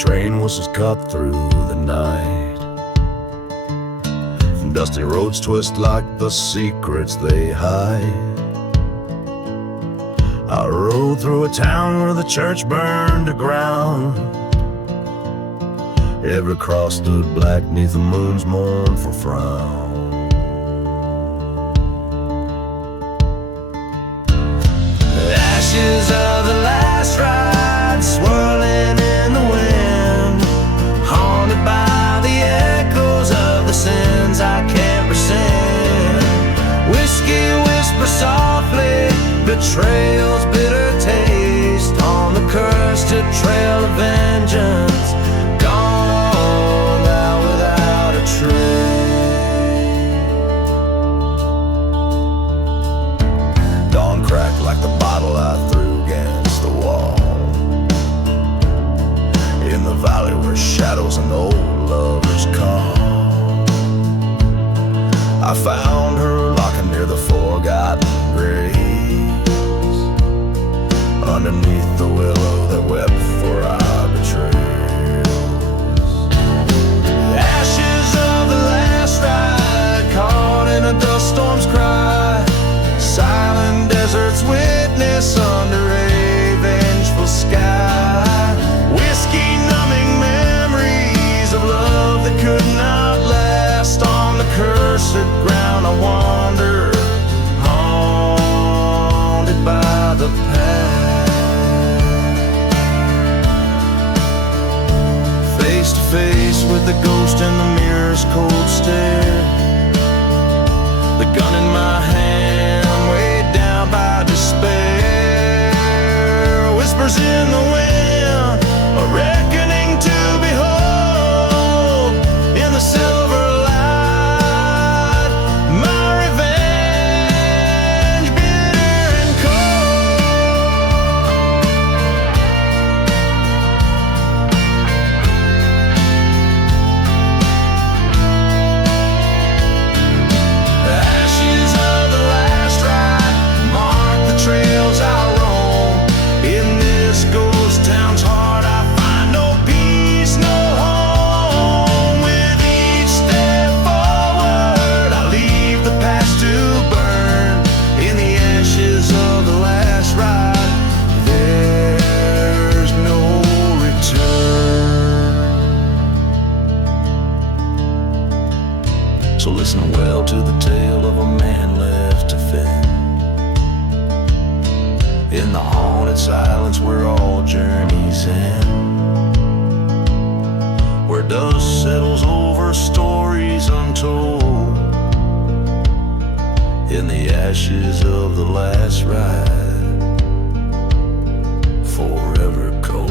train whistles cut through the night. Dusty roads twist like the secrets they hide. I rode through a town where the church burned to ground. Every cross stood black neath the moon's mournful frown. The ashes of the last ride swirling in the wind, haunted by the echoes of the sins I can't rescind. Whiskey whispers softly, betrayal's bitter taste on the cursed trail of vengeance, gone out without a trace. Dawn cracked like the bottle I threw against the wall, in the valley where shadows and old lovers call. I found her locking near the forgotten graves, underneath the willow that wept for our betrayals. Ashes of the last ride, caught in a dust storm's cry. Silent desert's witness under a vengeful sky. Whiskey numbing memories of love that could not last. On the cursed ground I wander, haunted by the past. Face to face with the ghost in the mirror's cold stare. The gun in my hand, weighed down by despair. Whispers in the wind, a reckoning to behold. In the silver light, my revenge, bitter and trails I roam. In this ghost town's heart I find no peace, no home. With each step forward I leave the past to burn. In the ashes of the last ride, there's no return. So listen well to the tale of a man left to fend. In the haunted silence where all journeys end, where dust settles over stories untold. In the ashes of the last ride, forever cold.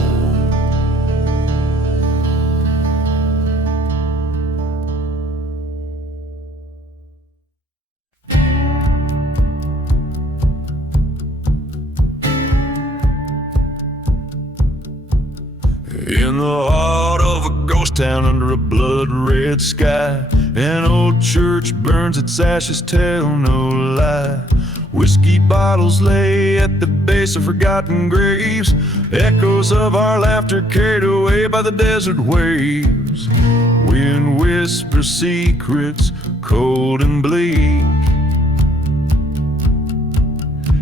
In the heart of a ghost town under a blood-red sky, an old church burns its ashes, tell no lie. Whiskey bottles lay at the base of forgotten graves, echoes of our laughter carried away by the desert waves. Wind whispers secrets, cold and bleak.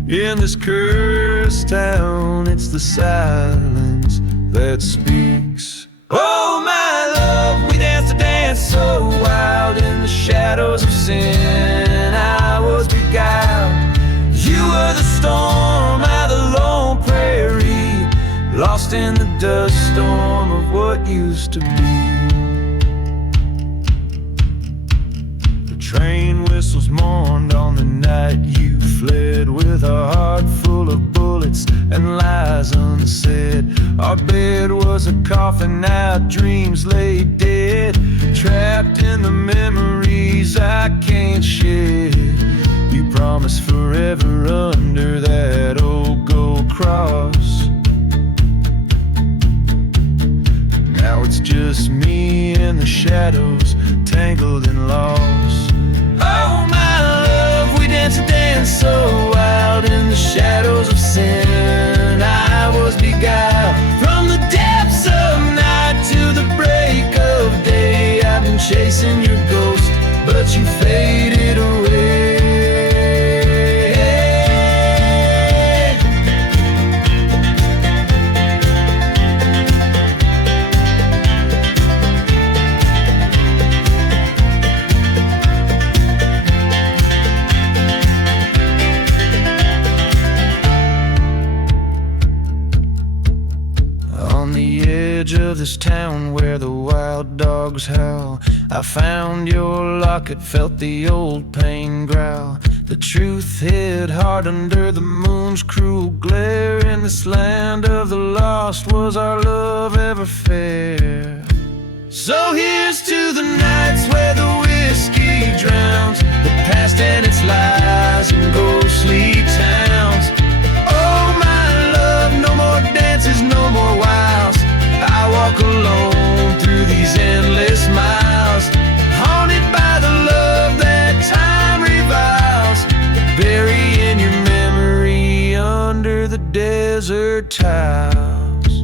In this cursed town, it's the silence that speaks. Oh my love, we danced a dance so wild in the shadows of sin. I was beguiled. You were the storm, I the lone prairie, lost in the dust storm of what used to be. The train whistles mourned on the night you fled, with a heart full of bullets and lies unsaid. Our bed was a coffin, our dreams lay dead, trapped in the memories I can't shed. You promised forever under that old gold cross. Now it's just me and the shadows, tangled and lost. Oh my love, we danced a dance so wild in the shadows of sin. I was beguiled from the depths of night chasing your ghost, but you faded away. Of this town where the wild dogs howl, I found your locket, felt the old pain growl. The truth hid hard under the moon's cruel glare. In this land of the lost, was our love ever fair? So here's to the nights where the whiskey drowns the past and its lies in ghostly towns. Oh my love, no more dances, no more wiles. I walk alone through these endless miles, haunted by the love that time reviles. Burying your memory under the desert tiles.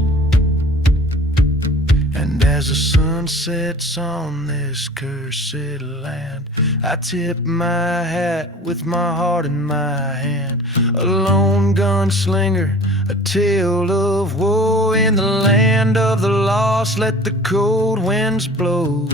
And as the sun sets on this cursed land, I tip my hat with my heart in my hand. A lone gunslinger, a tale of woe in the land of the lost. Let the cold winds blow.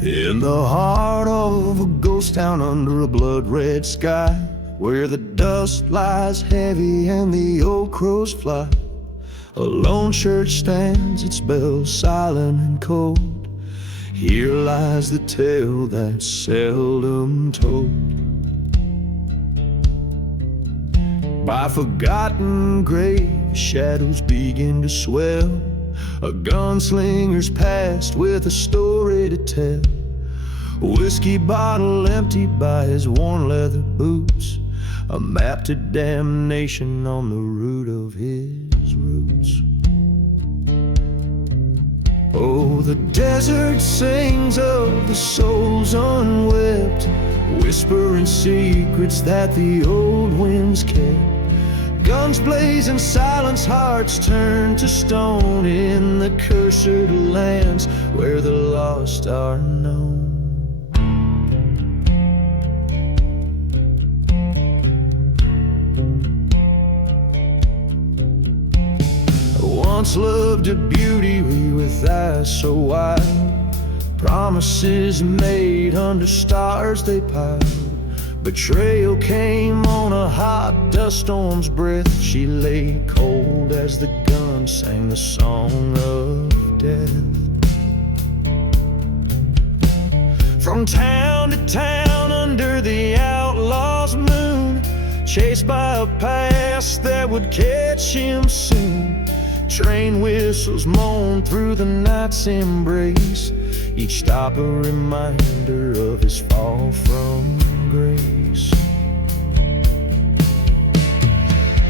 In the heart of a ghost town under a blood-red sky, where the dust lies heavy and the old crows fly, a lone church stands, its bells silent and cold. Here lies the tale that's seldom told. By forgotten graves, shadows begin to swell. A gunslinger's past with a story to tell. Whiskey bottle emptied by his worn leather boots, a map to damnation on the root of his roots. Oh, the desert sings of the souls unwept, whispering secrets that the old winds kept. Guns blaze and silence, hearts turn to stone in the cursed lands where the lost are known. Once loved a beauty with eyes so wide, promises made under stars they piled. Betrayal came on a hot dust storm's breath. She lay cold as the gun sang the song of death. From town to town under the outlaw's moon, chased by a past that would catch him soon. Train whistles moan through the night's embrace, each stop a reminder of his fall from grace.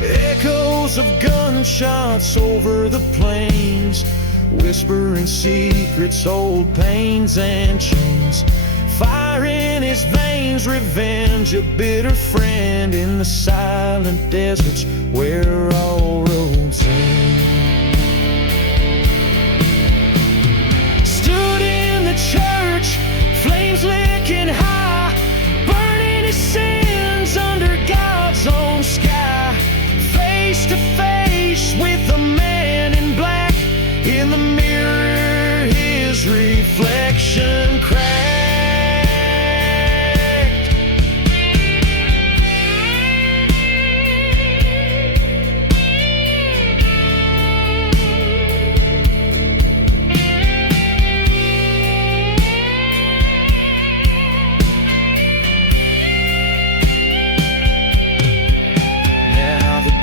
Echoes of gunshots over the plains, whispering secrets, old pains and chains. Fire in his veins, revenge, a bitter friend in the silent deserts where all roads end. Stood in the church, flames licking high, burning his sins under God's own sky. Face to face with the man in black, in the mirror his reflection cracked.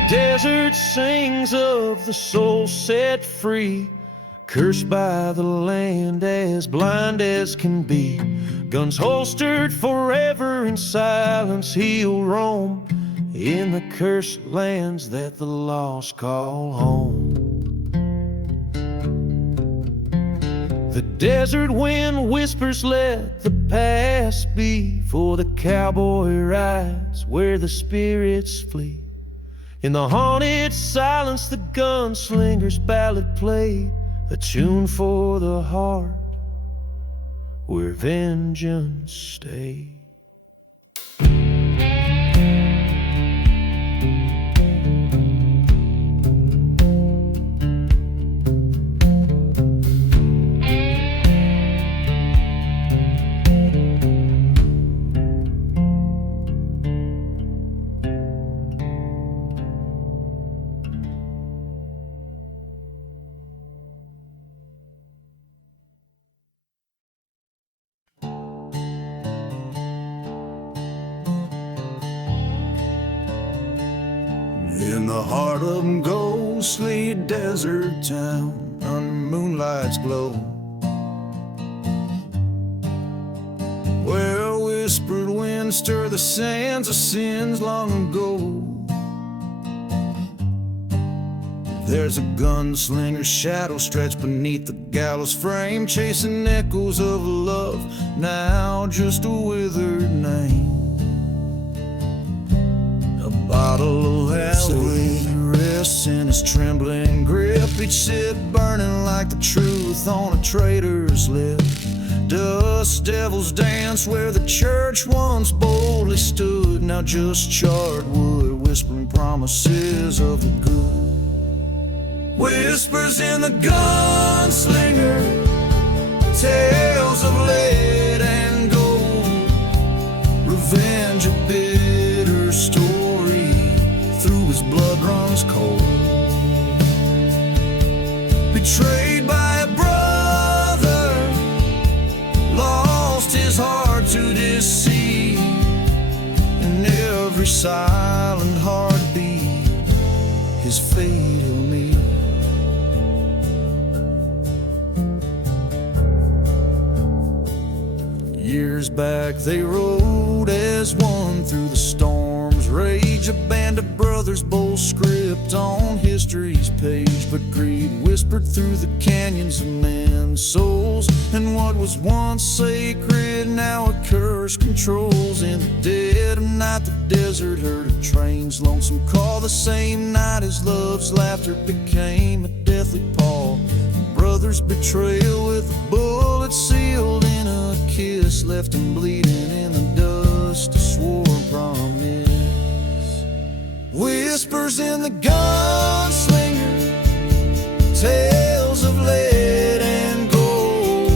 Desert sings of the soul set free, cursed by the land, as blind as can be. Guns holstered forever in silence, he'll roam in the cursed lands that the lost call home. The desert wind whispers, let the past be, for the cowboy rides where the spirits flee. In the haunted silence, the gunslinger's ballad play, a tune for the heart where vengeance stays. In the heart of a ghostly desert town, under moonlight's glow, where a whispered wind stir the sands of sins long ago. There's a gunslinger's shadow stretched beneath the gallows frame, chasing echoes of love, now just a withered name. A bottle of Halloween rests in his trembling grip, each sip burning like the truth on a traitor's lip. Dust devils dance where the church once boldly stood, now just charred wood, whispering promises of the good. Whispers in the gunslinger, tales of lead and gold, revenge a bitter story, through his blood runs cold. Betrayed by a brother, lost his heart to deceive, in every silent heartbeat, his fatal need. Years back they rode as one through the storm's rage, a band of brothers, bold script on history's page. But greed whispered through the canyons of men's souls, and what was once sacred now a curse controls. In the dead of night the desert heard a train's lonesome call, the same night as love's laughter became a deathly pall. Brother's betrayal with a bullet sealed in a kiss, left him bleeding in the dust, a sworn promise. Whispers in the gunslinger, tales of lead and gold,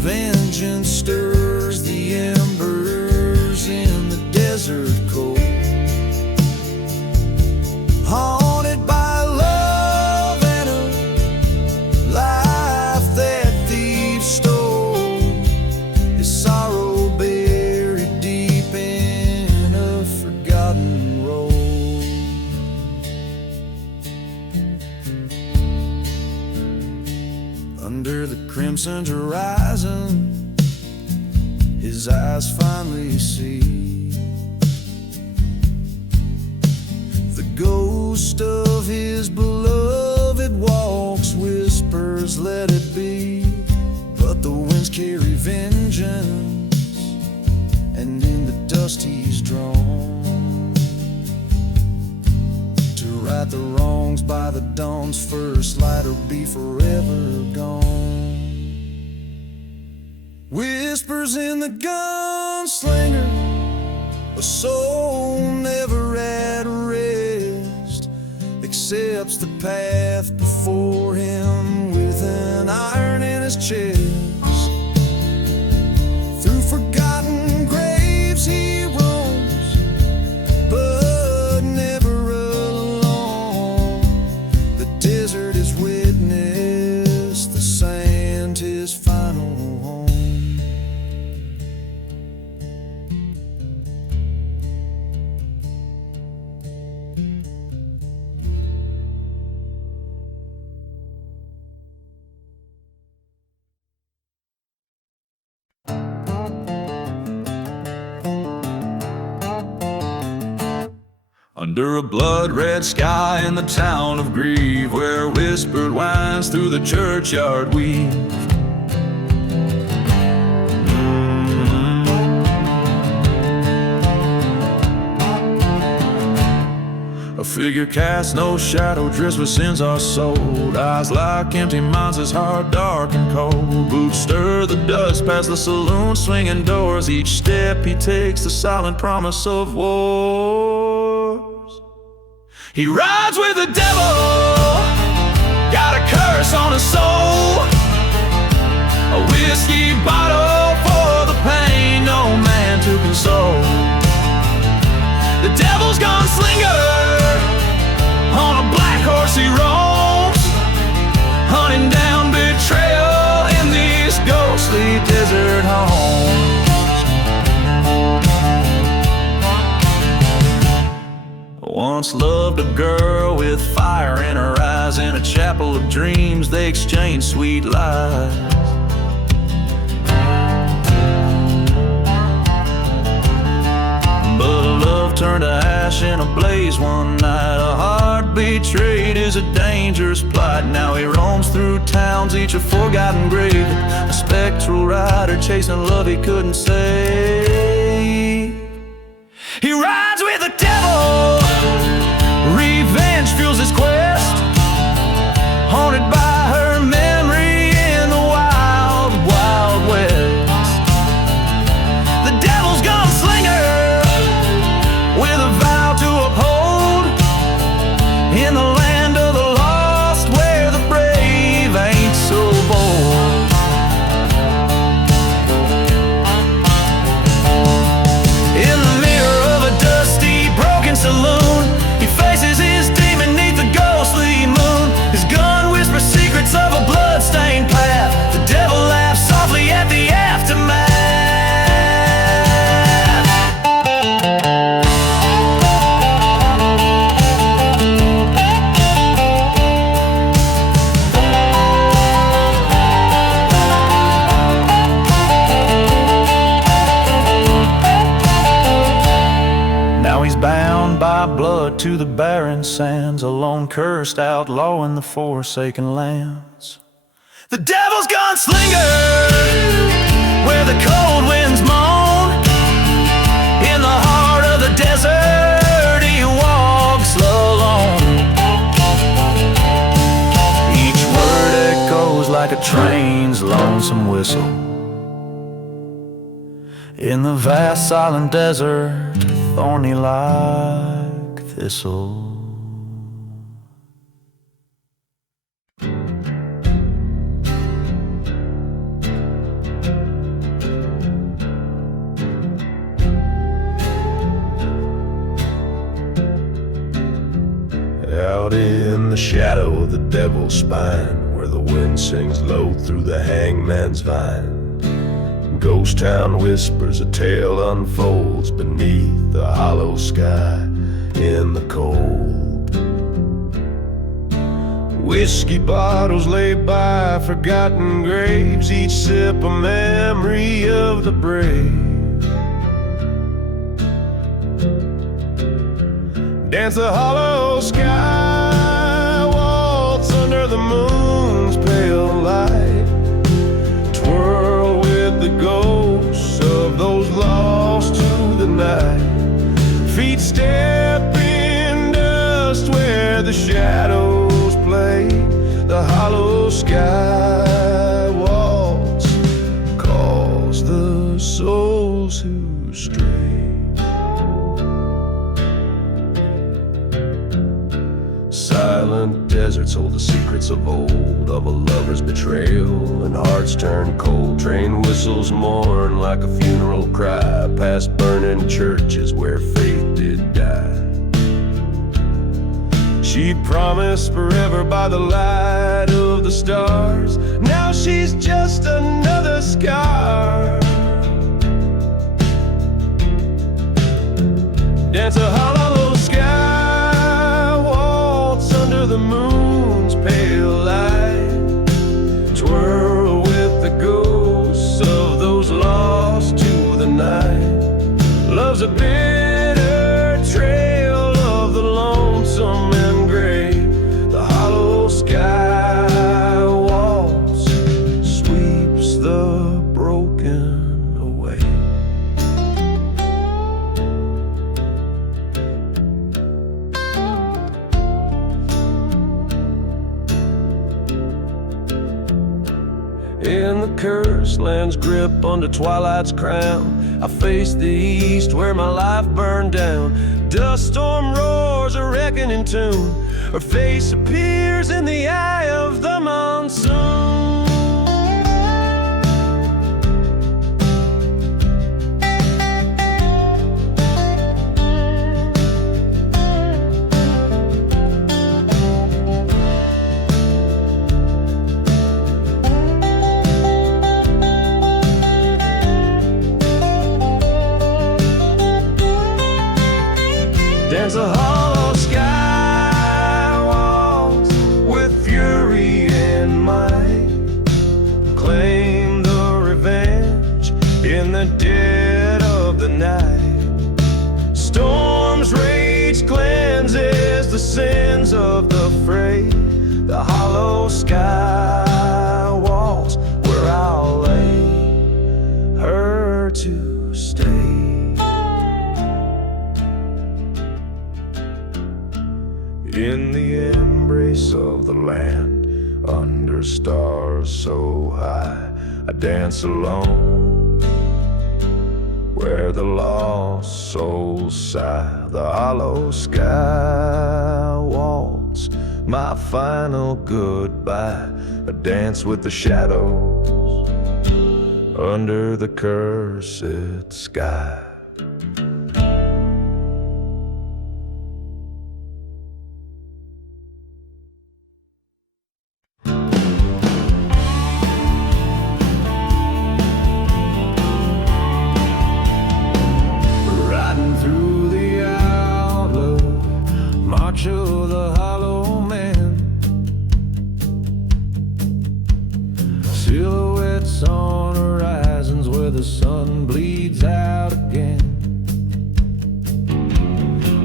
vengeance stirs the embers in the desert cold. Haunted by love and a life that thieves stole, his sorrow buried deep in a forgotten road. Under the crimsoned horizon, his eyes finally see the ghost of his beloved walks, whispers, let it be. But the winds carry vengeance, and in the dust he's drawn to right the wrongs by the dawn's first light, or be forever gone. Whispers in the gunslinger, a soul never at rest, accepts the path before him with an iron in his chest. Through forgotten graves he roams, but never alone. The desert is witness, the sand his final home. Under a blood-red sky in the town of Grieve, where whispered winds through the churchyard weave. A figure casts no shadow, drifts with sins are sold. Eyes like empty minds, his heart dark and cold. Boots stir the dust past the saloon swinging doors. Each step he takes the silent promise of wars. He rides with the devil, got a curse on his soul. A whiskey bottle for the pain no man to console. The devil's gunslinger, on a black horse he roams, hunting down betrayal in these ghostly desert homes. Once loved a girl with fire in her eyes. In a chapel of dreams they exchanged sweet lies. Turned to ash in a blaze one night. A heart betrayed is a dangerous plight. Now he roams through towns, each a forgotten grave. A spectral rider chasing love he couldn't save. He rides with the devil, revenge fuels his quest. Haunted by her memory in the wild, wild west. The devil's gunslinger, with a vow to uphold, in the land of the lost, where the brave ain't so bold. In the mirror of a dusty, broken saloon, he faces his demon neath the ghostly moon. His gun whispers secrets of a blood-stained path. The devil laughs softly at the aftermath. Bound by blood to the barren sands, a lone cursed outlaw in the forsaken lands. The devil's gunslinger, where the cold winds moan. In the heart of the desert he walks alone. Each word echoes like a train's lonesome whistle. In the vast silent desert, thorny like thistle. Out in the shadow of the devil's spine, where the wind sings low through the hangman's vine, Ghost town whispers, a tale unfolds beneath the hollow sky in the cold. Whiskey bottles lay by forgotten graves, each sip a memory of the brave. Dance the hollow sky, waltz under the moon's pale light, twirl with the ghosts of those lost to the night. Feet step in dust where the shadows play. The hollow sky waltz calls the souls who stray. Silent deserts hold the secrets of old, of a lover's betrayal and hearts turn cold. Train whistles mourn like a funeral cry past burning churches where faith did die. She promised forever by the light of the stars. Now she's just another scar. Dance a hollow sky, waltz under the moon's pale light, twirl with the ghosts of those lost to the night. Love's a bitter trail of the Ghostland's grip under twilight's crown. I face the east where my life burned down. Dust storm roars a reckoning tune. Her face appears in the eye of the monsoon. There's a hollow sky walks with fury and might. Claim the revenge in the dead of the night. Storms rage, cleanses the sins of the fray. The hollow sky walks where I'll lay her to stay. In the embrace of the land, under stars so high, I dance alone. Where the lost souls sigh, the hollow sky waltz, my final goodbye. I dance with the shadows under the cursed sky. Of the hollow man, silhouettes on horizons where the sun bleeds out again.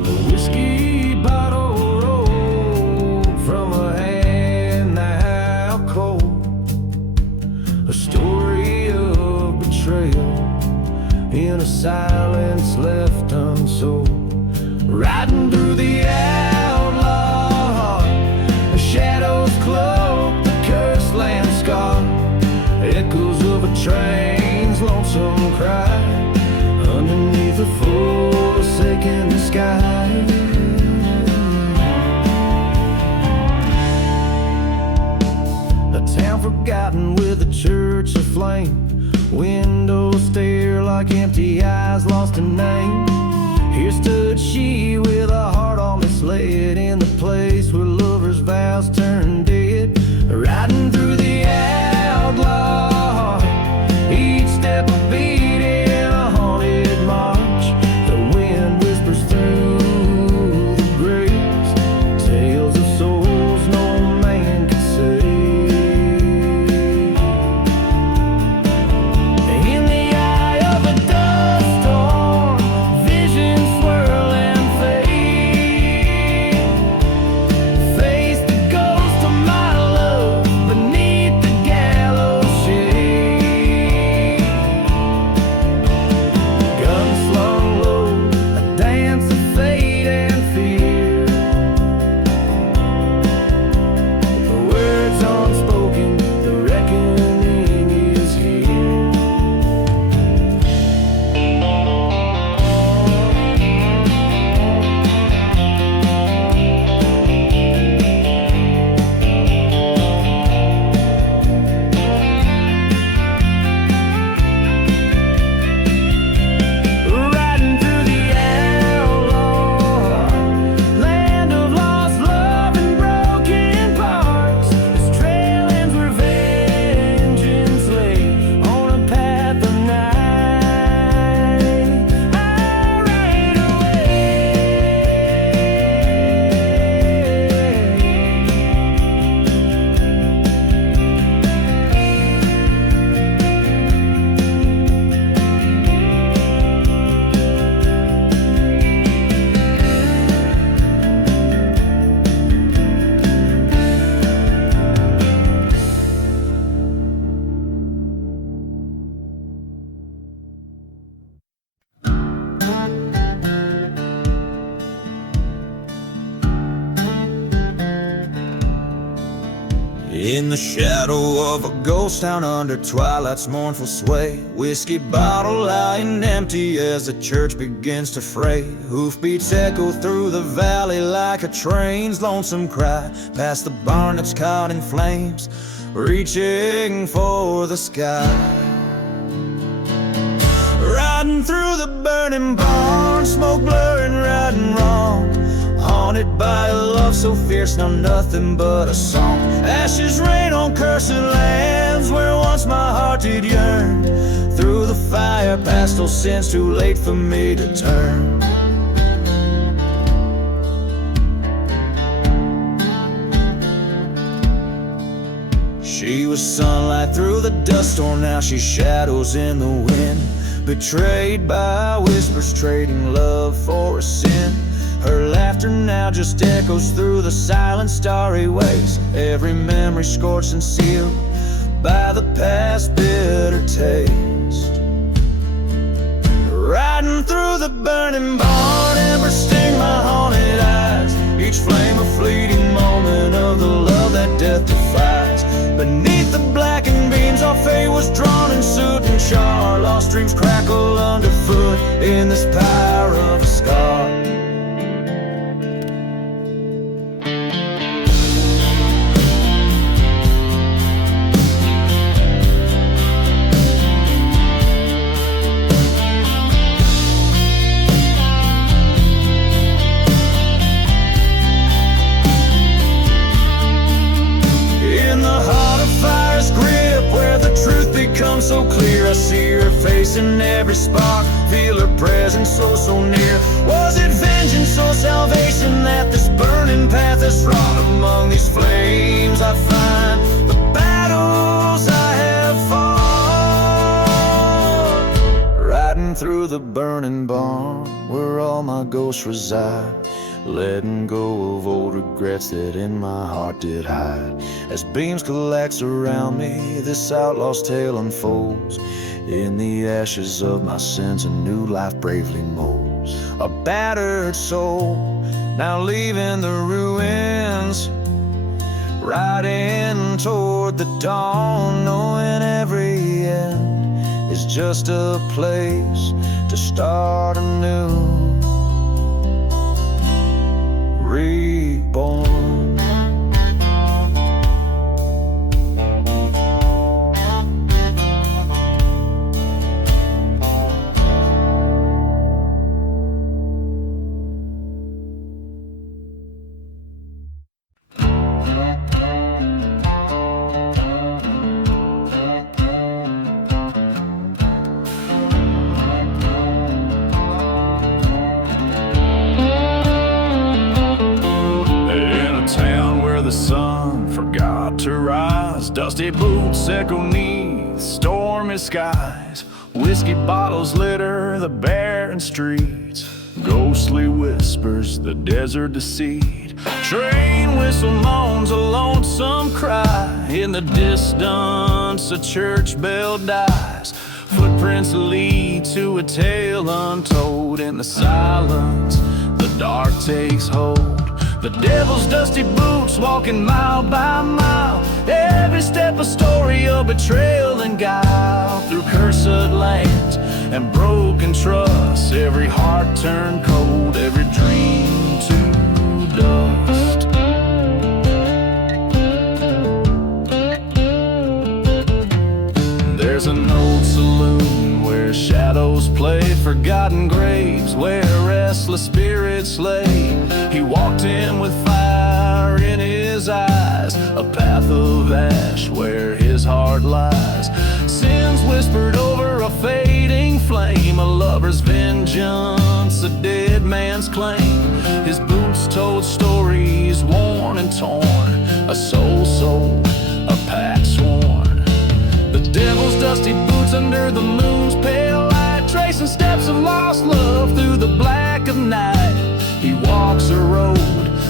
A whiskey bottle rolled from a hand now cold. A story of betrayal in a silence left unsold. Riding through the shadows cloak the cursed land scar. Echoes of a train's lonesome cry underneath a forsaken sky. A town forgotten with a church aflame. Windows stare like empty eyes lost in name. Here stood she with a heart all misled in the place where lovers' vows turn dead. Riding through the outlaw, each step a beat in a haunted march. The wind whispers through the graves, tales of souls no man can say. In the eye of a dust storm, swirl and fade. Face the ghost of my love beneath In the shadow of a ghost town under twilight's mournful sway, whiskey bottle lying empty as the church begins to fray. Hoofbeats echo through the valley like a train's lonesome cry, past the barn that's caught in flames, reaching for the sky. Riding through the burning barn, smoke blurring right and wrong, haunted by a love so fierce, now nothing but a song. Ashes rain on cursed lands where once my heart did yearn. Through the fire, past those sins, too late for me to turn. She was sunlight through the dust storm, now she's shadows in the wind. Betrayed by whispers, trading love for a sin. Her laughter now just echoes through the silent starry waste. Every memory scorched and sealed by the past bitter taste. Riding through the burning barn, embers sting my haunted eyes. Each flame a fleeting moment of the love that death defies. Beneath the blackened beams our fate was drawn in soot and char. Lost dreams crackle underfoot in this pyre of a scar. Becomes so clear, I see her face in every spark, feel her presence so near. Was it vengeance or salvation that this burning path has wrought? Among these flames I find the battles I have fought. Riding through the burning barn where all my ghosts reside, letting go of old regrets that in my heart did hide. As beams collapse around me, this outlaw's tale unfolds. In the ashes of my sins, a new life bravely molds. A battered soul, now leaving the ruins, riding toward the dawn, knowing every end is just a place to start anew. Reborn. Dusty boots echo neath stormy skies. Whiskey bottles litter the barren streets. Ghostly whispers the desert deceit. Train whistle moans a lonesome cry. In the distance a church bell dies. Footprints lead to a tale untold. In the silence the dark takes hold. The devil's dusty boots walking mile by mile. Every step a story of betrayal and guile. Through cursed lands and broken trusts, every heart turned cold, every dream to dust. There's an old saloon where shadows play, forgotten graves where restless spirits lay. He walked in with fire in his eyes, a path of ash where his heart lies. Sins whispered over a fading flame, a lover's vengeance, a dead man's claim. His boots told stories worn and torn, a soul sold, a pact sworn. The devil's dusty boots under the moon's pale light, tracing steps of lost love through the black of night. He walks a road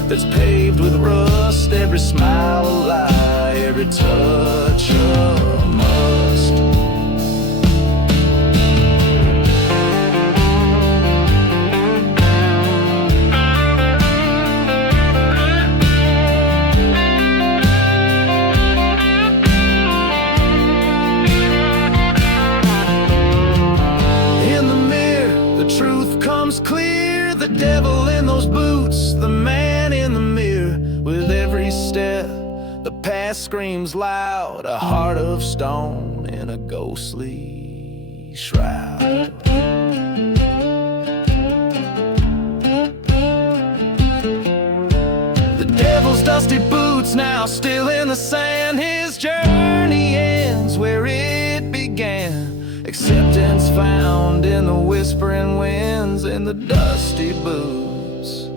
that's paved with rust, every smile a lie, every touch a must. comes clear, the devil in those boots, the man in the mirror. With every step, the past screams loud, a heart of stone in a ghostly shroud. The devil's dusty boots now still in the sand. His journey ends where it began. Acceptance found in the whispering winds, in the dusty boots.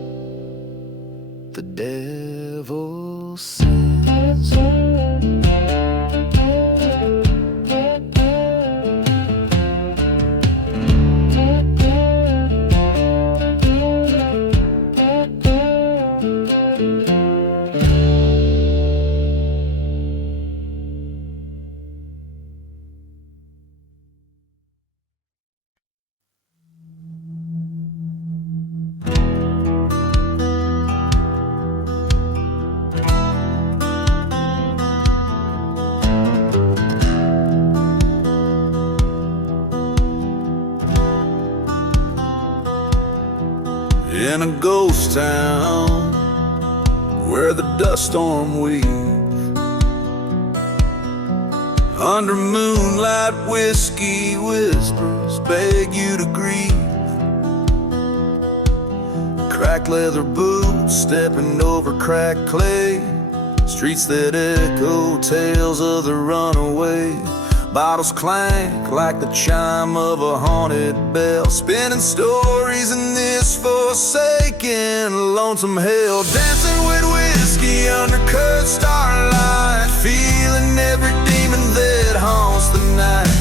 The devil sends. In a ghost town where the dust storm weaves, under moonlight whiskey whispers beg you to grieve. Cracked leather boots stepping over cracked clay, streets that echo tales of the runaway. Bottles clank like the chime of a haunted bell, spinning stories in this forsaken, lonesome hell. Dancing with whiskey under cut starlight, feeling every demon that haunts the night.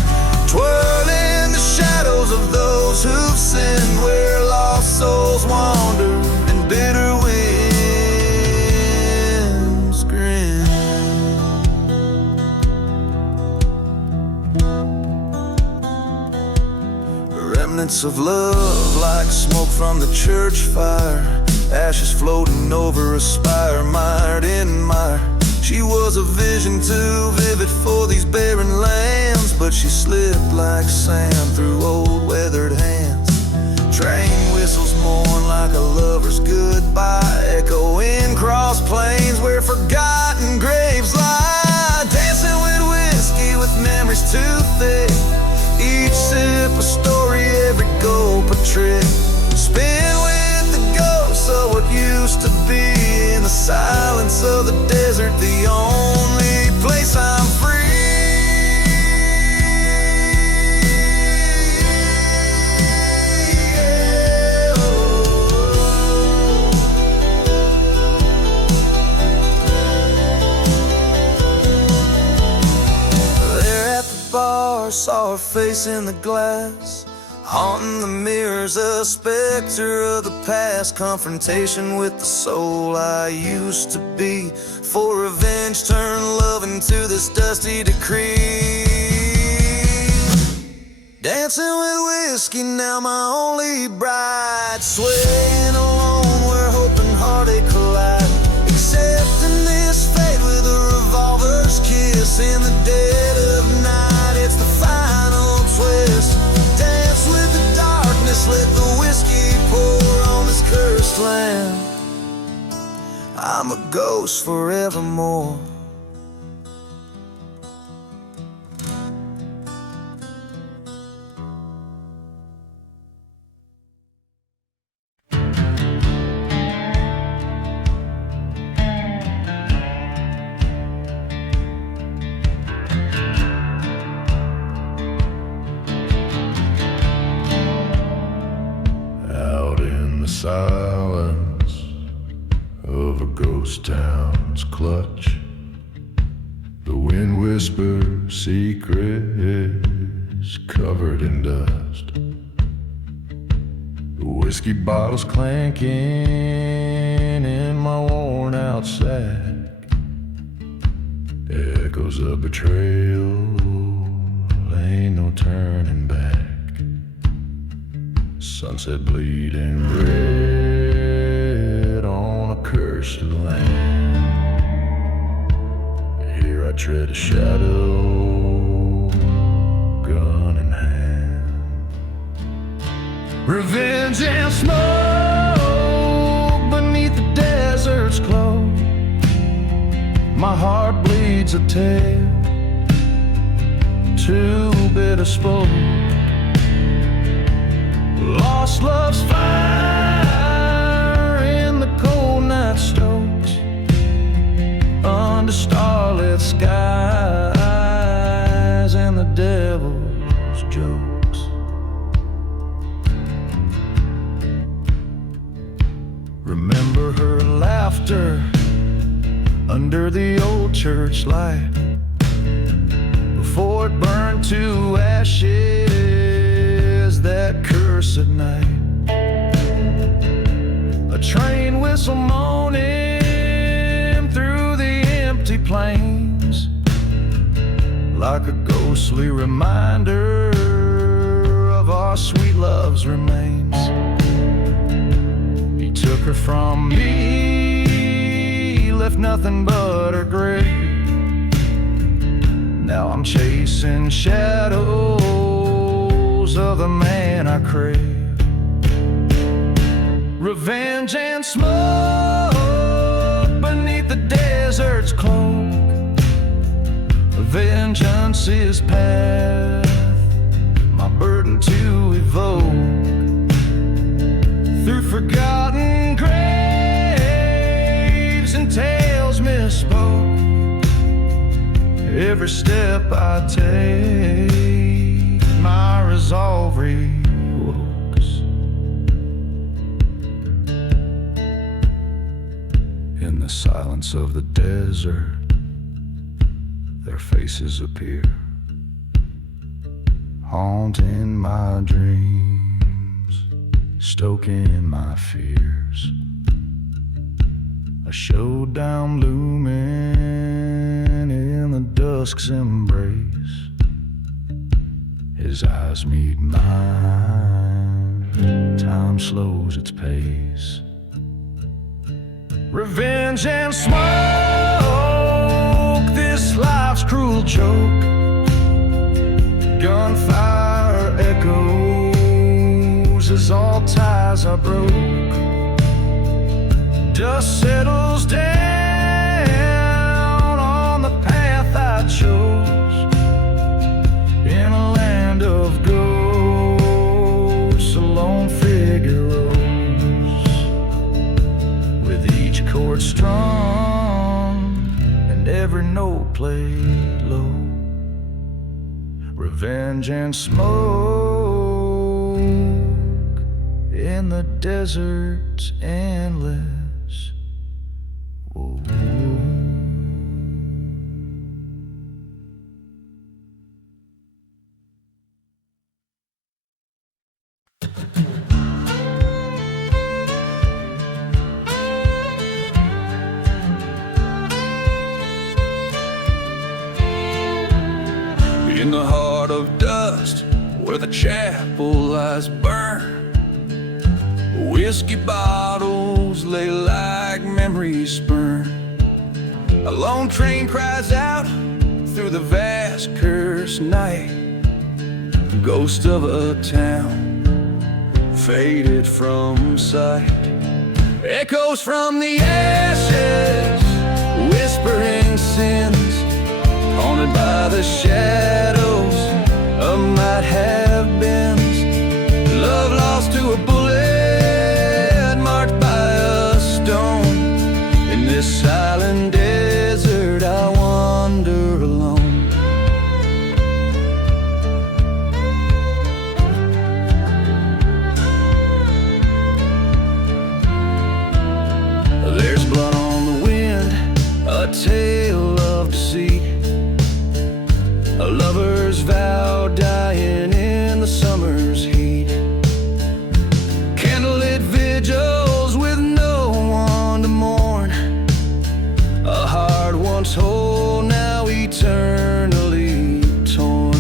Twirling the shadows of those who've sinned, where lost souls wander and bitter winds grin. Remnants of love like smoke from the church fire, ashes floating over a spire mired in mire. She was a vision too vivid for these barren lands, but she slipped like sand through old weathered hands. Train whistles mourn like a lover's goodbye, echoing cross plains where forgotten graves lie. Dancing with whiskey with memories too thick, each sip a story, every gulp a trick. Spin with the ghosts of what used to be, in the silence of the desert, the only place I'm free. There at the bar, saw her face in the glass, haunting the mirrors, a specter of the past. Confrontation with the soul I used to be, for revenge turned love into this dusty decree. Dancing with whiskey, now my only bride, swaying alone where hope and heartache collide. Accepting this fate with a revolver's kiss, in the dead of night it's the final twist. Dance with the darkness, let the whiskey pour on this cursed land. I'm a ghost forevermore. Silence of a ghost town's clutch, the wind whispers secrets covered in dust. The whiskey bottles clanking in my worn out sack, echoes of betrayal, ain't no turning back. Sunset bleeding red on a cursed land. Here I tread a shadow, gun in hand. Revenge Revenge and smoke beneath the desert's cloak. My heart bleeds a tale too bitter spoke. Lost love's fire in the cold night stokes under starlit skies and the devil's jokes. Remember her laughter under the old church light before it burned to ashes that cursed night. A train whistle moaning through the empty plains like a ghostly reminder of our sweet love's remains. He took her from me, left nothing but her grave. Now I'm chasing shadows of the man I crave. Revenge and smoke beneath the desert's cloak. Vengeance is path, my burden to evoke. Through forgotten graves and tales misspoke, every step I take, my resolve rewokes. In the silence of the desert, their faces appear, haunting my dreams, stoking my fears. A showdown looming in the dusk's embrace. His eyes meet mine, time slows its pace. Revenge and smoke, this life's cruel joke. Gunfire echoes as all ties are broke. Dust settles down on the path I chose. In a land of ghosts, a lone figure rose, with each chord strung and every note played low. Revenge and smoke in the desert's endless. Whoa. In the heart of dust, where the chapel lies burned, whiskey bottles lay like memories spurned. A lone train cries out through the vast cursed night. Ghost of a town faded from sight. Echoes from the ashes, whispering sins, haunted by the shadows of might have beens. Love lost to a bullet, marked by a stone. In this silent desert I wander alone. There's blood on the wind, a tale of deceit, a lover's vow dying in the summer's heat. Candlelit vigils with no one to mourn. A heart once whole, now eternally torn.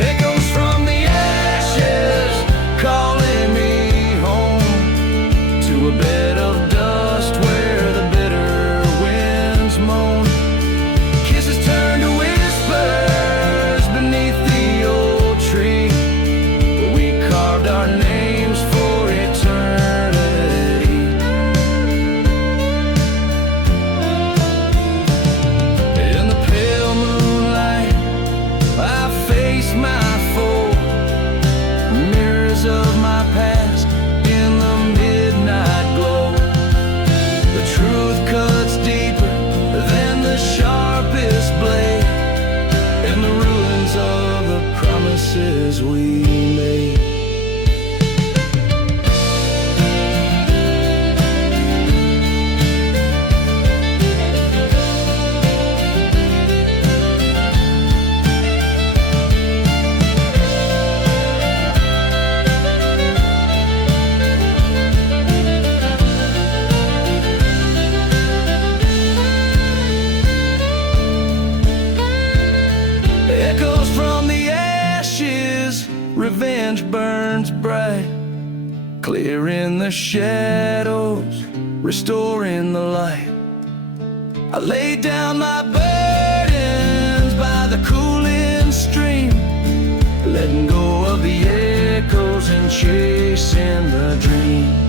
Echoes from the ashes, calling me home to a bed of dust where the bitter winds moan. Kisses turn to whispers beneath the old tree, where we carved our names for Here in the shadows, restoring the light, I lay down my burdens by the cooling stream, letting go of the echoes and chasing the dream.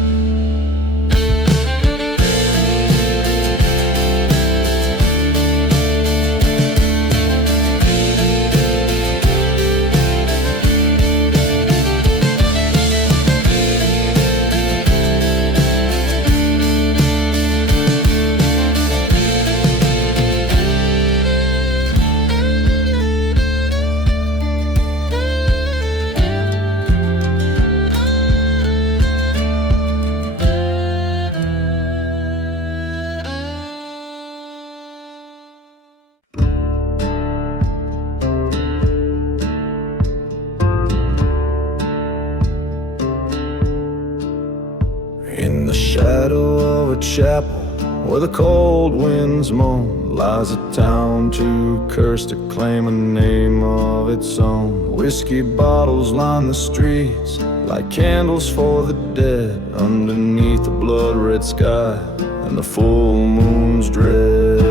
In the shadow of a chapel where the cold winds moan lies a town too cursed to claim a name of its own. Whiskey bottles line the streets like candles for the dead, underneath the blood-red sky and the full moon's dread.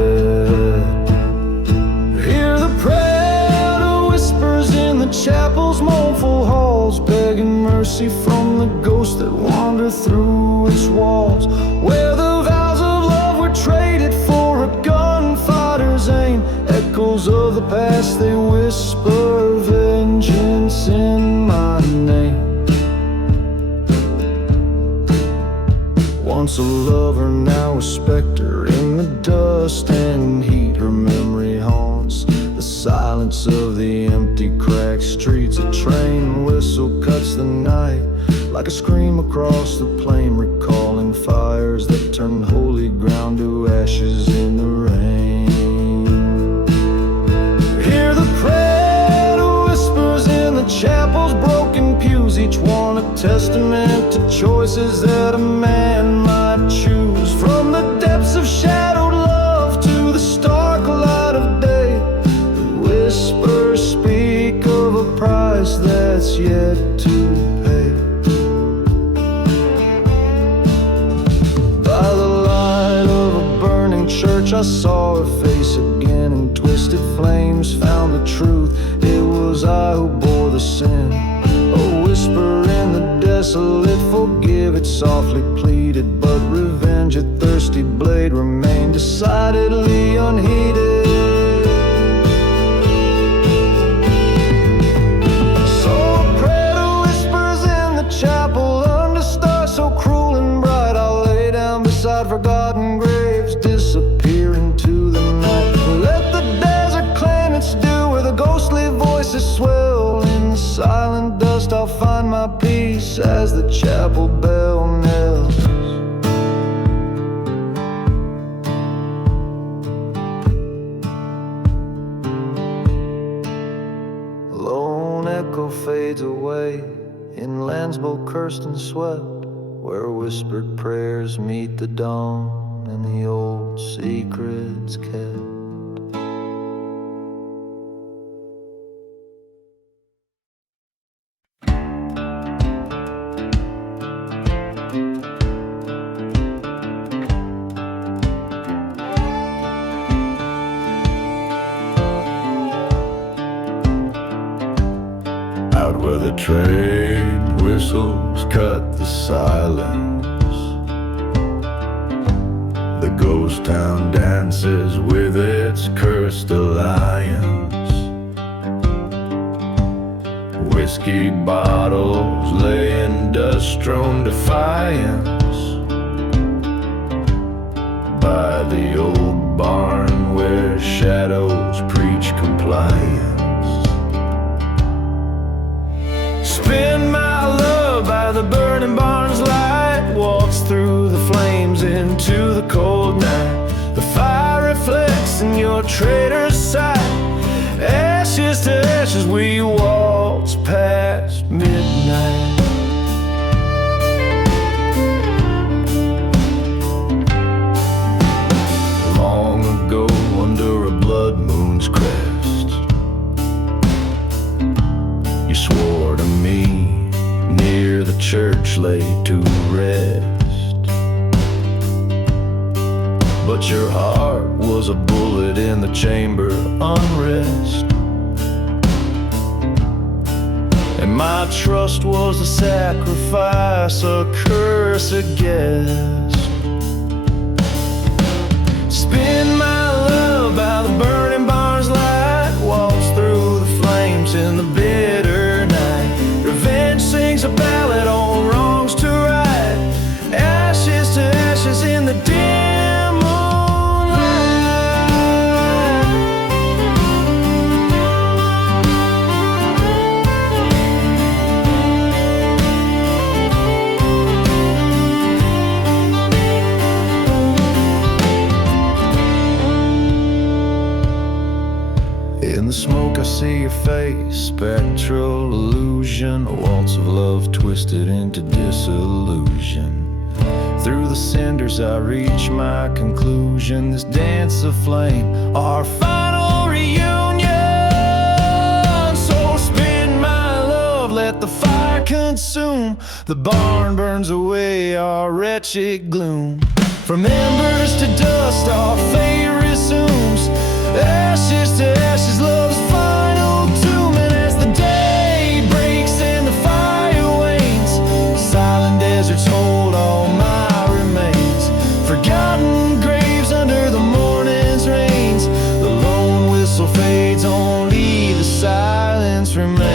Hear the prayer of whispers in the chapel's mournful halls, begging mercy from the ghosts that wander through its walls, where the vows of love were traded for a gunfighter's aim. Echoes of the past, they whisper vengeance in my name. Once a lover, now a specter in the dust and heat. Her memory haunts the silence of the empty cracked streets. A train whistle cuts the night like a scream across the plain, recalling fires that turned holy ground to ashes in the rain. Hear the prayer of whispers in the chapel's broken pews, each one a testament to choices that a man might choose. From the depths of shadowed love to the stark light of day, the whispers speak of a price that's yet to pay. Church, I saw her face again, and twisted flames found the truth. It was I who bore the sin. A whisper in the desolate, forgive, it softly pleaded, but revenge, a thirsty blade, remained decidedly unheeded. So I pray to whispers in the chapel under stars so cruel and bright. I lay down beside forgotten graves, disappear into the night. Let the desert claim its due, where the ghostly voices swell. In the silent dust I'll find my peace as the chapel bell knells. Lone echo fades away in lands both cursed and swept, where whispered prayers meet the dawn and the old secrets kept. Out where the train whistles cut the silence, the ghost town dances with its cursed alliance. Whiskey bottles lay in dust-strewn defiance by the old barn where shadows preach compliance. Spin my love by the burning barn's light, waltz through the flames into the cold night. The fire reflects in your traitor's sight, ashes to ashes we waltz past midnight. Long ago under a blood moon's crest, you swore to me near the church lay to rest. But your heart was a bullet in the chamber of unrest. And my trust was a sacrifice, a curse, a guess. Spin my love by the burning barn's light, waltz through the flames in the bitter night. Revenge sings a ballad on wrongs to right, ashes to ashes in the dim moonlight. In the smoke I see your face, spectral illusion, a waltz of love twisted into disillusion. Through the cinders I reach my conclusion, this dance of flame, our final reunion. So spin my love, let the fire consume, the barn burns away our wretched gloom. From embers to dust our fate resumes, ashes to ashes, love's final tomb. And as the day breaks and the fire wanes, silent deserts hold all my remains. Forgotten graves under the morning's rains, the lone whistle fades, only the silence remains.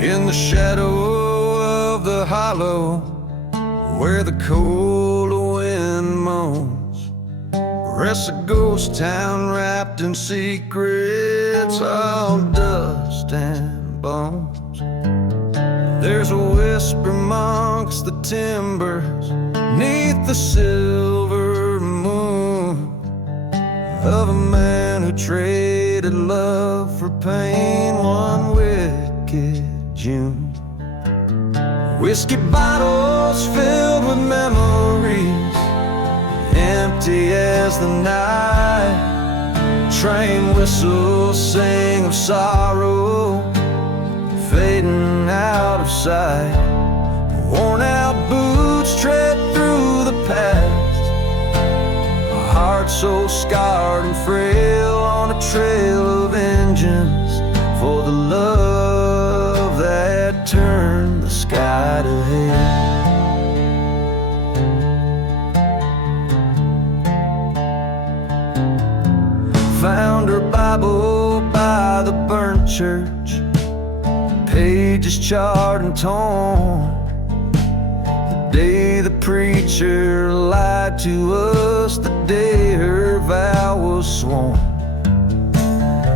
In the shadow of the hollow, where the cold wind moans, rests a ghost town wrapped in secrets, all dust and bones. There's a whisper amongst the timbers, neath the silver moon, of a man who traded love for pain one wicked June. Whiskey bottles filled with memories, empty as the night. Train whistles sing of sorrow, fading out of sight. Worn out boots tread through the past, a heart so scarred and frail, on a trail of vengeance for the love that turned the sky to hell. Found her Bible by the burnt church, pages charred and torn. The day the preacher lied to us, the day her vow was sworn.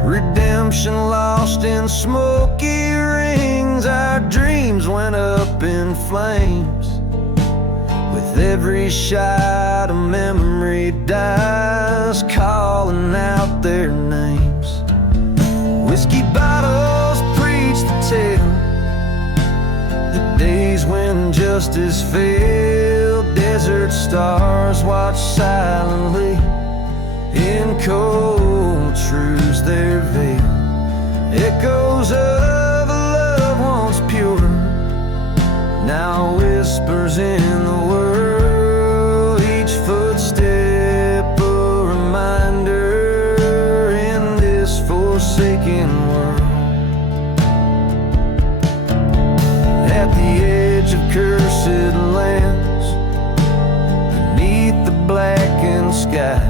Redemption lost in smoky rings, our dreams went up in flames. With every shot a memory dies, calling out their names. Whiskey bottles preach the tale, the days when justice failed. Desert stars watch silently in cold truths their veil. Echoes of a love once pure now whispers in the world. Each footstep a reminder in this forsaken world. At the edge of cursed lands, beneath the blackened sky,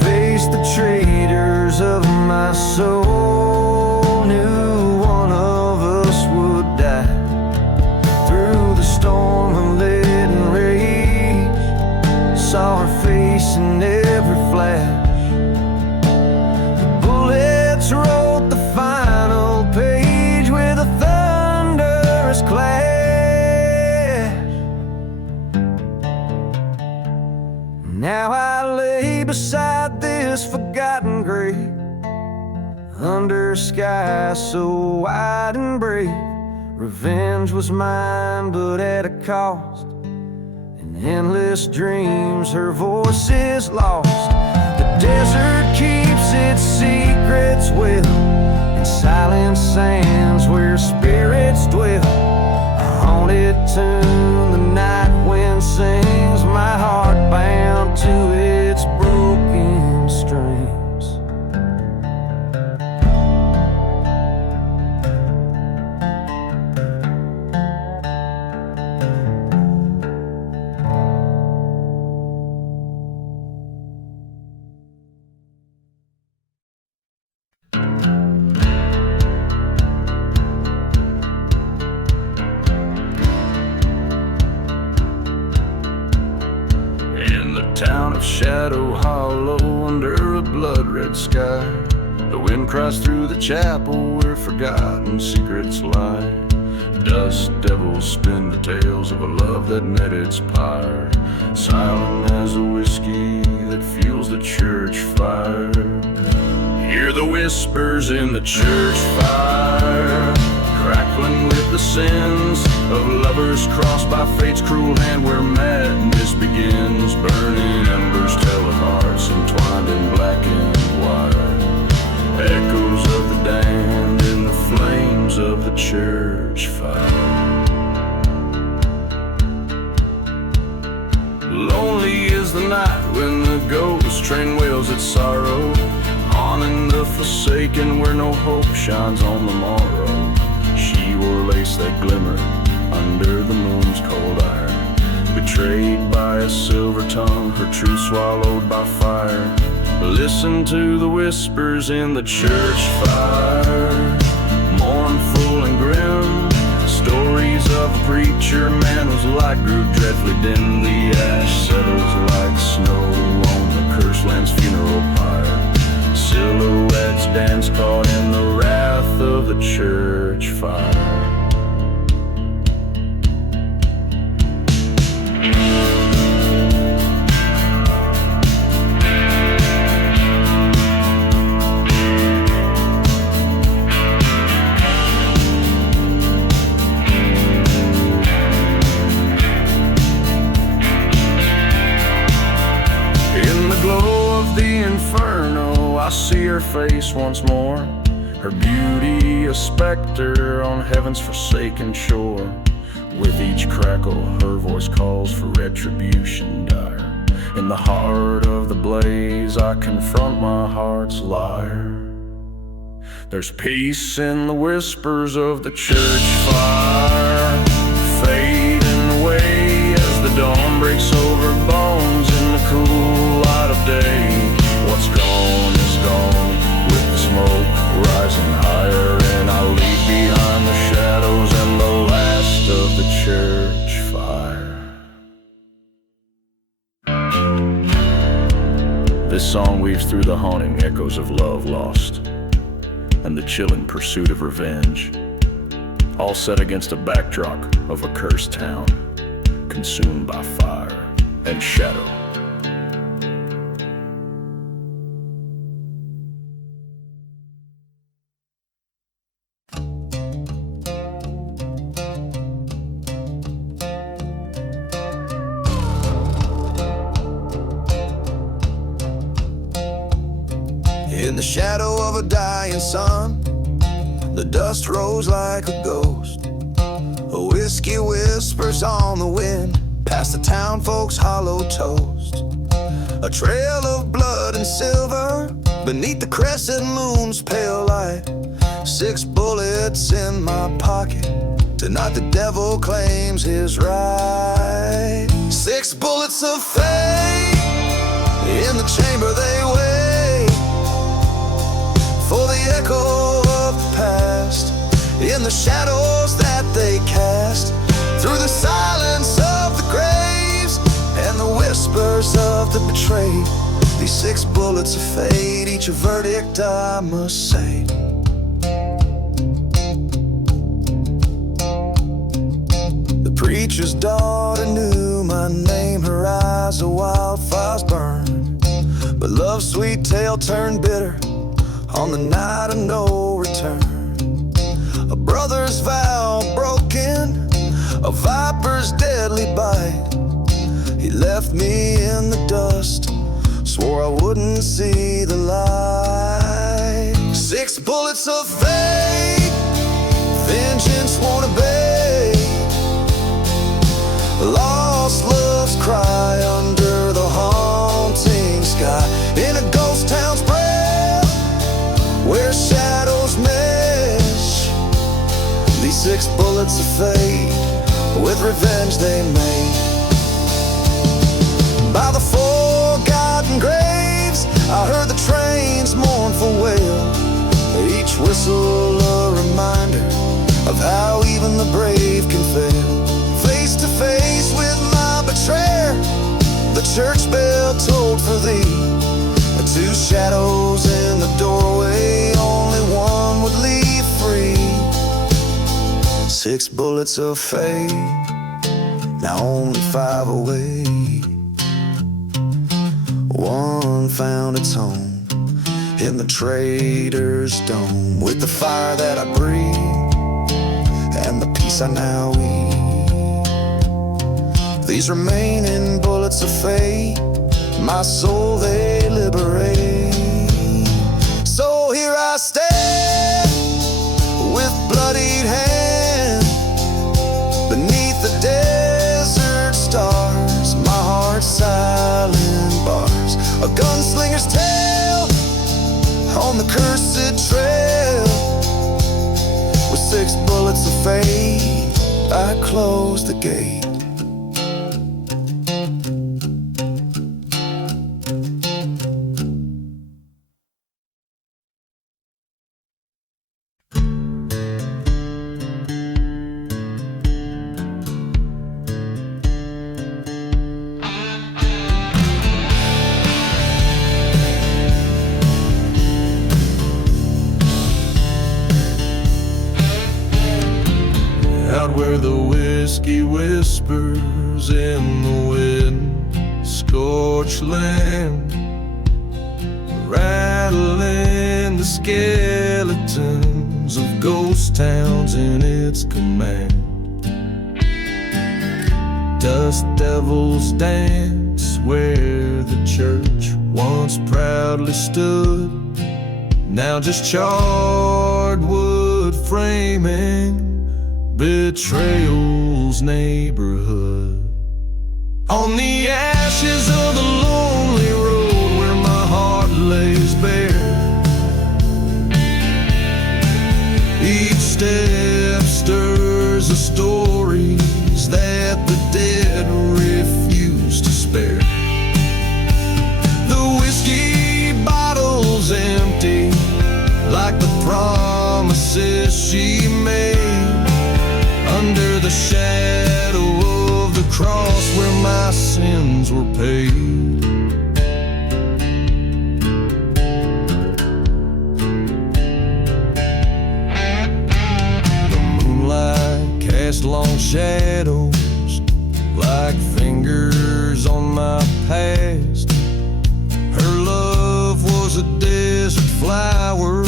face the traitors of my soul. Knew one of us would die. Through the storm of lead and rage, saw her face in every flash. The bullets wrote the final page with a thunderous clash. beside this forgotten grave, under sky so wide and brave. Revenge was mine, but at a cost. In endless dreams, her voice is lost. The desert keeps its secrets well, in silent sands where spirits dwell. A haunted tune, the night wind sings, my heart bound to its broken strings. Town of Shadow Hollow, under a blood-red sky, the wind cries through the chapel where forgotten secrets lie. Dust devils spin the tales of a love that met its pyre, silent as a whiskey that fuels the church fire. Hear the whispers in the church fire, crackling with the sins of lovers crossed by fate's cruel hand, where madness begins. Burning embers tell of hearts entwined in blackened wire, echoes of the damned in the flames of the church fire. Lonely is the night when the ghost train wails its sorrow, haunting the forsaken where no hope shines on the morrow. She wore lace that glimmered under the moon's cold iron, betrayed by a silver tongue, her truth swallowed by fire. Listen to the whispers in the church fire, mournful and grim, stories of a preacher man whose light grew dreadfully dim. The ash settles like snow on the cursed land's funeral pyre, silhouettes dance caught in the wrath of the church fire. I see her face once more, her beauty a specter on heaven's forsaken shore. With each crackle her voice calls for retribution dire. In the heart of the blaze I confront my heart's liar. There's peace in the whispers of the church fire, fading away as the dawn breaks over bones in the cool light of day. What's gone is gone, with the smoke rising higher, and I leave behind the shadows and the last of the church fire. This song weaves through the haunting echoes of love lost and the chilling pursuit of revenge, all set against a backdrop of a cursed town consumed by fire and shadow. In the shadow of a dying sun, the dust rose like a ghost. A whiskey whispers on the wind, past the town folks' hollow toast. A trail of blood and silver, beneath the crescent moon's pale light. 6 bullets in my pocket, tonight the devil claims his right. 6 bullets of fate, in the chamber they wait for the echo of the past, in the shadows that they cast, through the silence of the graves and the whispers of the betrayed. These 6 bullets of fate, each a verdict I must say. The preacher's daughter knew my name, her eyes a wildfire's burn. But love's sweet tale turned bitter on the night of no return. A brother's vow broken, a viper's deadly bite. He left me in the dust, swore I wouldn't see the light. 6 bullets of fate, vengeance won't obey. Lost love's cry under the haunting sky. In a ghost town's breath, where shadows mesh, these 6 bullets of fate, with revenge they made. By the forgotten graves, I heard the train's mournful wail, each whistle a reminder of how even the brave can fail. Face to face with my betrayer, the church bell tolled for thee. 2 shadows in the doorway, only one would leave free. 6 bullets of fate, now only 5 away. One found its home in the traitor's dome, with the fire that I breathe and the peace I now eat. These remaining bullets of fate, my soul they liberate. So here I stand with bloodied hand beneath the desert stars, my heart's silent bars, a gunslinger's tale on the cursed trail. With 6 bullets of fate, I close the gate. Out where the whiskey whispers in the wind, scorched land, rattling the skeletons of ghost towns in its command. Dust devils dance where the church once proudly stood, now just charred wood framing betrayal's neighborhood. On the ashes of the lonely road where my heart lays bare, each step stirs the stories that the dead refuse to spare. The whiskey bottle's empty, like the promises she made, under the shadow of the cross where my sins were paid. The moonlight cast long shadows like fingers on my past. Her love was a desert flower,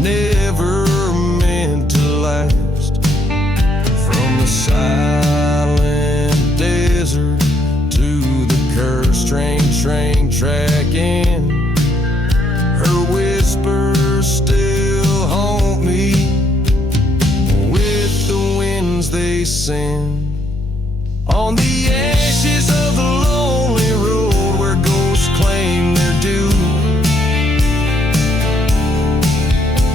never meant to last. From the silent desert to the cursed train tracking, her whispers still haunt me with the winds they send. On the ashes of the lonely road where ghosts claim their due,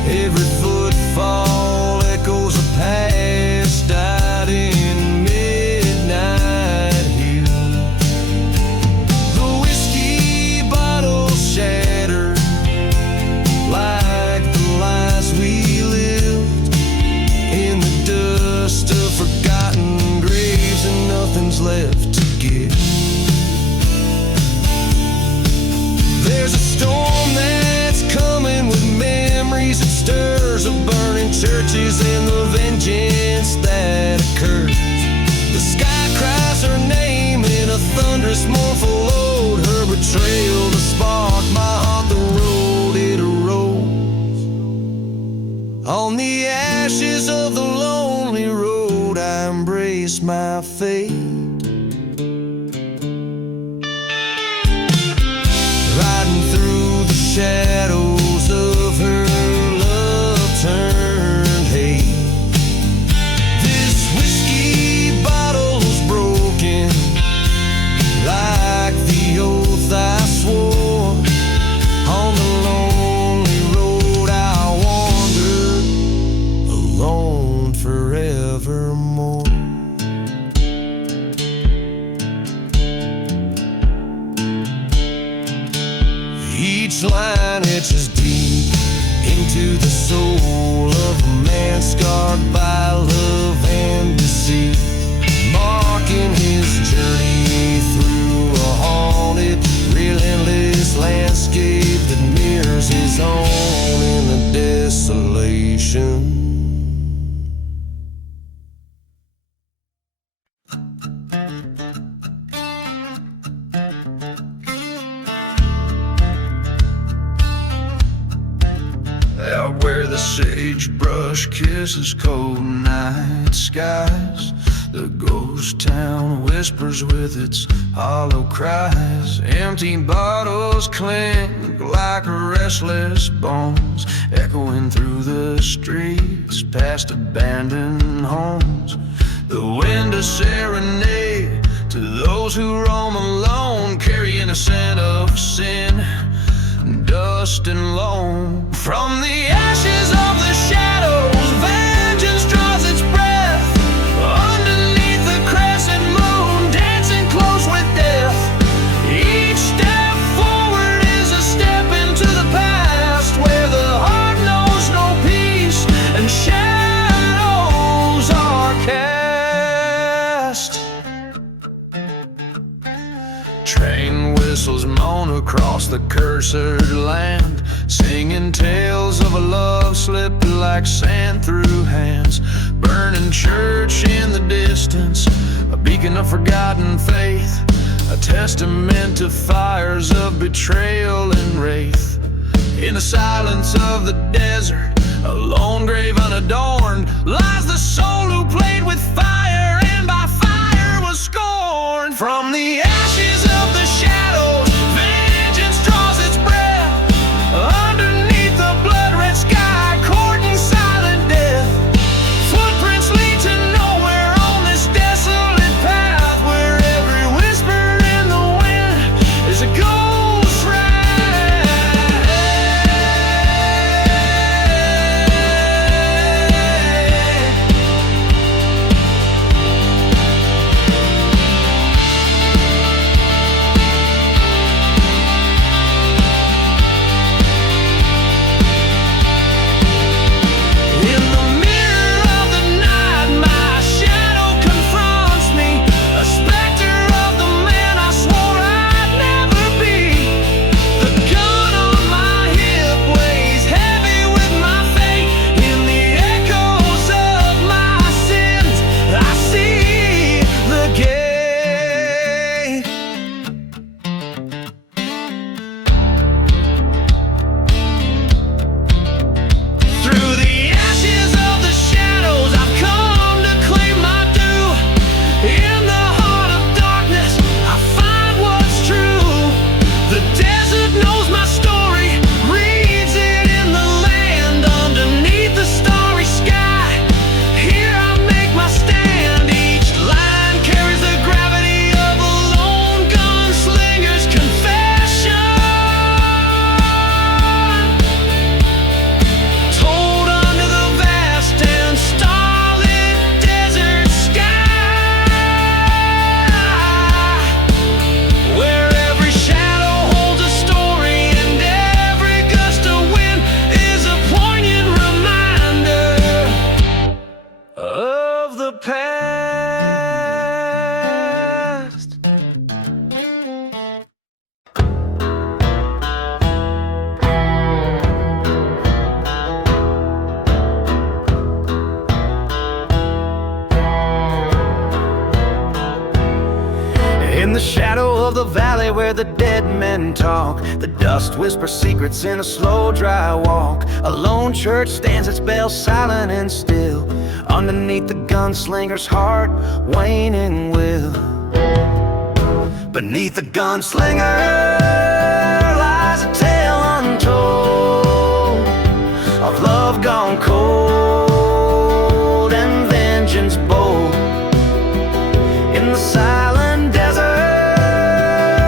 every footfall echoes a past died in midnight hill. The whiskey bottle shattered like the lies we lived, in the dust of forgotten graves, and nothing's left to give. There's a storm that's coming with memories that stirs of burning churches and the vengeance that occurs. The sky cries her name in a thunderous mournful ode, her betrayal, the face my fate. Riding through the shadows of her love turned hate. This whiskey bottle's broken, like the oath I swore. On the lonely road I wandered, alone forevermore. Each line etches deep into the soul of a man scarred by love and deceit, marking his journey through a haunted, relentless landscape that mirrors his own in the desolation. Out where the sagebrush kisses cold night skies, the ghost town whispers with its hollow cries. Empty bottles clink like restless bones, echoing through the streets past abandoned homes. The wind a serenade to those who roam alone, carrying a scent of sin, dust and loam. From the ashes of the shadows, vengeance draws its breath. Underneath the crescent moon, dancing close with death. Each step forward is a step into the past, where the heart knows no peace and shadows are cast. Train whistles moan across the cursed land, singing tales of a love slipped like sand through hands. Burning church in the distance, a beacon of forgotten faith, a testament to fires of betrayal and wraith. In the silence of the desert, a lone grave unadorned, lies the soul who played with fire and by fire was scorned. From the ashes of the shadows, vengeance draws its breath. Underneath the blood-red sky, courting silent death. Footprints lead to nowhere on this desolate path, where every whisper in the wind is a ghost ride. the shadow of the valley where the dead men talk, the dust whispers secrets in a slow, dry walk. A lone church stands its bell silent and still. underneath the gunslinger's heart, waning will. Beneath the gunslinger lies a tale untold of love gone cold and vengeance bold. In the silent desert,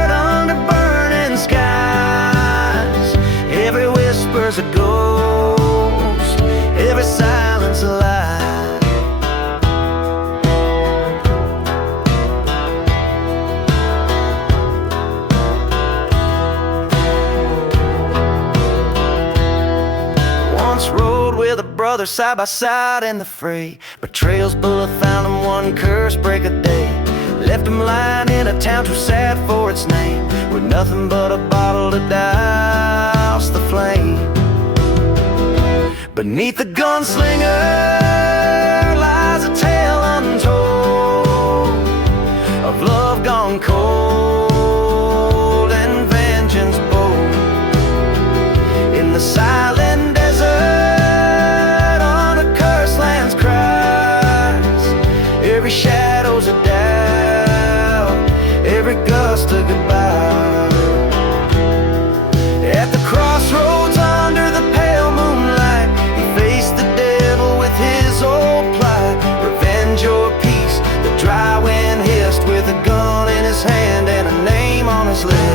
under burning skies, every whisper's a ghost, every silence a lie. Once rode with a brother side by side in the fray. Betrayal's bullet found him one curse break a day. Left him lying in a town too sad for its name, with nothing but a bottle to douse the flame. Beneath the gunslinger lies a tale untold of love gone cold and vengeance bold. In the silent desert, on a cursed land's cries, every shadow's a doubt, every gust a goodbye. At the crossroads under the pale moonlight, he faced the devil with his old plight. Revenge or peace, the dry wind hissed, with a gun in his hand and a name on his list.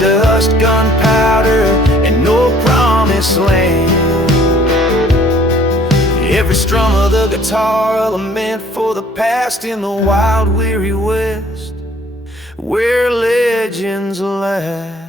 Dust, gunpowder, and no promised land. Every strum of the guitar, a lament for the past in the wild, weary west, where legends last.